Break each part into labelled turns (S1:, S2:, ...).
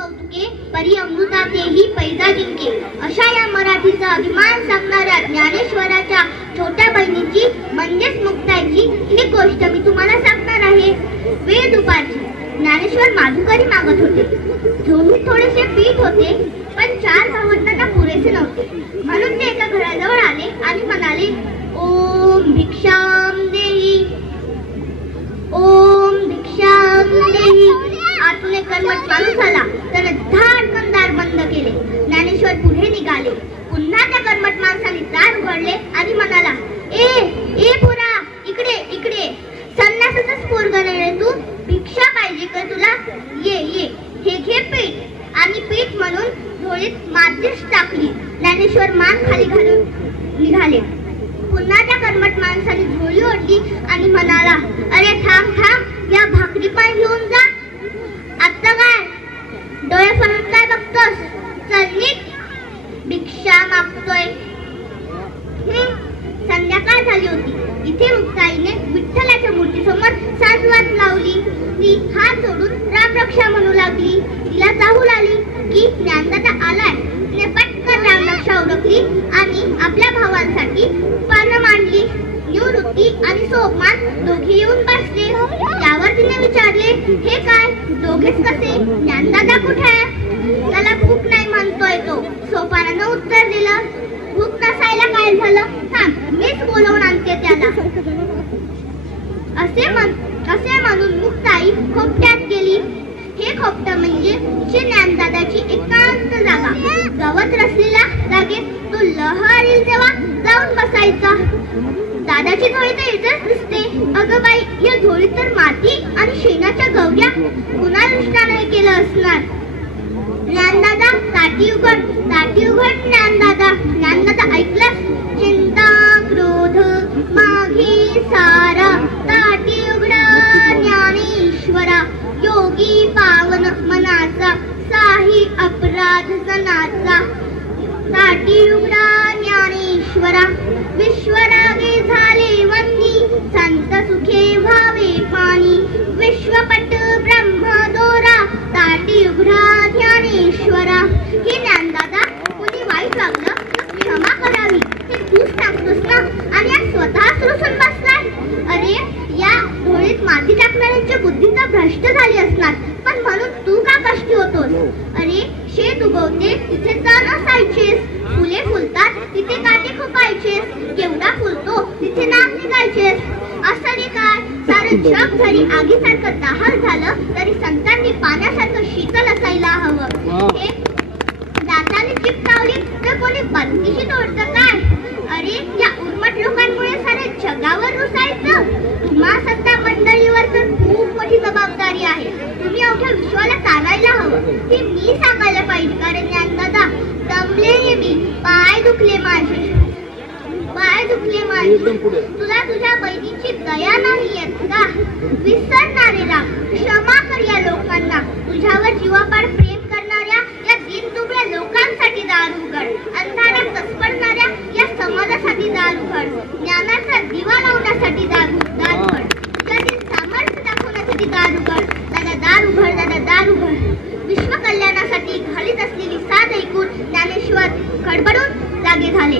S1: कौतुके परी अमृतातेही पैजा जिंके. अशा या मराठीचा अभिमान सांगणाऱ्या ज्ञानेश्वराच्या छोट्या बहिणीची म्हणजेच मुक्ताईची ही गोष्ट मी तुम्हाला सांगणार आहे. वेळ दुपारची. ज्ञानेश्वर माधुकरी मागत होते. झोळीत थोडेसे पीठ होते पण चार भावंडांना पुरेसे नव्हते. म्हणून ते एका घराजवळ आले आणि म्हणाले ओम भिक्षाम देही ओम भिक्षाम देही आतून एक कर्मठ माणूस आला त्याने धाडकन दार बंद केले ज्ञानेश्वर पुढे निघाले पुन्हा त्या कर्मठ माणसाने दार उघडले आणि म्हणाला ए ए पोरा इकडे इकडे संन्यासाचाच पोरगा नाही तू? भिक्षा पाहिजे का तुला? ये ये. हे घे पीठ. आणि पीठ म्हणून झोळीत मातीच टाकली. ज्ञानेश्वर मान खाली घालून निघाले. पुन्हा त्या कर्मट माणसाने झोळी ओढली आणि म्हणाला अरे थांब थांब. या भाकरी पाय घेऊन जा. आत्ता काय? डोळे फळून काय बघतोस? चल निघ. भिक्षा मागतोय. संध्याकाळ झाली होती. इथे मुक्ताईने ती हात रामरक्षा म्हणू लागली. तिला चाहूल आली की ज्ञानदाता आलाय. तिने पटकन रामरक्षा ओळखली आणि आपल्या भावांसाठी पानं मांडली. निवृत्ती आणि सोपमान दोघे येऊन बसले. त्यावर तिने विचारले हे काय? दोघेच कसे? ज्ञानदादा कुठे आहे? त्याला भूक नाही म्हणतोय तो. सोपानानं उत्तर दिलं भूक नसायला काय झालं? थांब मीच बोलवून आणते त्याला. असे म्हण असे म्हणून मुक्ताई खोपट्यात गेली. हे खोपट म्हणजे श्री ज्ञानदादाची एकांत जागा. गवत रचलेल्या जागेत तो लहरील तेव्हा जाऊन बसायचा. दादाची झोळी तर इथेच दिसते. अगं बाई या झोळीत तर माती आणि शेणाच्या गवऱ्या पुन्हा दृष्टाने केलं असणार? ज्ञानदादा ताटी योगी पावन मनाचा साही अपराध जनाचा साठी उघडा ज्ञानेश्वरा विश्वरागे झाले वंदी. संत सुखे व्हावे पाणी. विश्वपट ब्रह्मदोरा ताटी उघडा ज्ञानेश्वरा. हे ज्ञानदादा कोणी वाईट वागलं तर क्षमा करावी. हे तूच सांगतोस ना आणि आज स्वतःच रुसून बसलाय? अरे माती टाकणाऱ्यांच्या बुद्धी तर भ्रष्ट झाली असणार पण म्हणून तू का कष्टी होतोस? अरे शेत उगवते तिथे तण असायचेस. फुले फुलतात तिथे काटे खुपायचेस. केवढा फुलतो तिथे नाक निघायचेस. असं रे काय? सारं जग जरी आगीसारखं दहाल झालं तरी संतांनी पाण्यासारखं शीतल असायला हवं. हे दाताने चिपकावली तर कोणी बंदिशी तोडतं हे मी सांगायला पाहिजे कारण ज्ञानदादा दमले मी. पाय दुखले माझे. पाय दुखले माझे. तुला तुझ्या बहिणीची दया नाही येत का? विसरणारे राम क्षमा कर या लोकांना. तुझ्यावर जीवापाड प्रेम करणाऱ्या या दीनदुबळ्या लोकांसाठी दार उघड. अंधारात कसपडणाऱ्या या समाजासाठी दार उघड. ज्ञानाचा दिवा लावण्यासाठी दार दार उघड. तुझ्यातील सामर्थ्य दाखवण्यासाठी दार उघड. दादा दार उघड दादा दार उघड विश्व कल्याणासाठी घालीत असलेली साथ ऐकून ज्ञानेश्वर खडबडून जागे झाले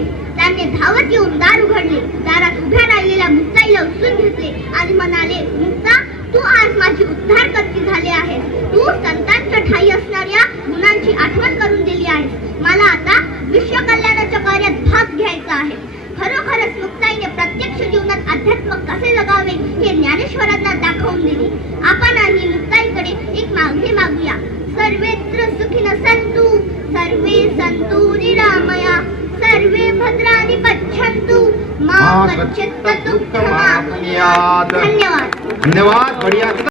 S1: त्याने धावत येऊन दार उघडले. दारात उभ्या राहिलेल्या मुक्ताईला उचलून घेतले. आणि म्हणाले मुक्ता तू आज माझी उद्धार करती झाले आहे. तू संतांच्या ठाई असणाऱ्या गुणांची आठवण करून दिली आहे. मला आता विश्व कल्याणाच्या कार्यात भाग घ्यायचा आहे. खरोखरच मुक्ताईने प्रत्यक्ष जीवनात अध्यात्म कसे जगावे हे ज्ञानेश्वरांना दाखवून दिले. आपण आणि मुक्ताईकडे एक मागणी मागूया. सर्वेत्र सुखिन संतू सर्वे संतू निराम
S2: धन्यवाद। धन्यवाद बढ़िया।